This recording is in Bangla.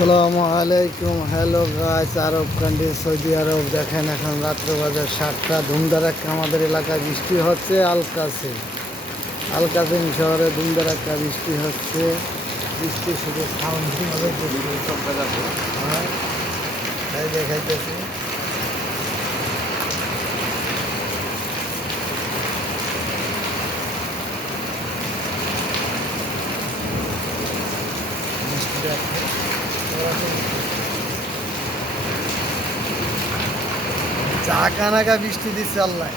আসসালামু আলাইকুম। হ্যালো গাইস, আরব কান্ট্রি সৌদি আরব। দেখেন এখন রাত্র বাজে 7টা। ধুমধারাক্কা আমাদের এলাকায় বৃষ্টি হচ্ছে। আল কাসিম শহরে ধুমধারাক্কা বৃষ্টি হচ্ছে। বৃষ্টি শুধু সাউন্ড হবে, তাই দেখাইতেছি। চা কানাকা বৃষ্টি দিচ্ছে আল্লাহ।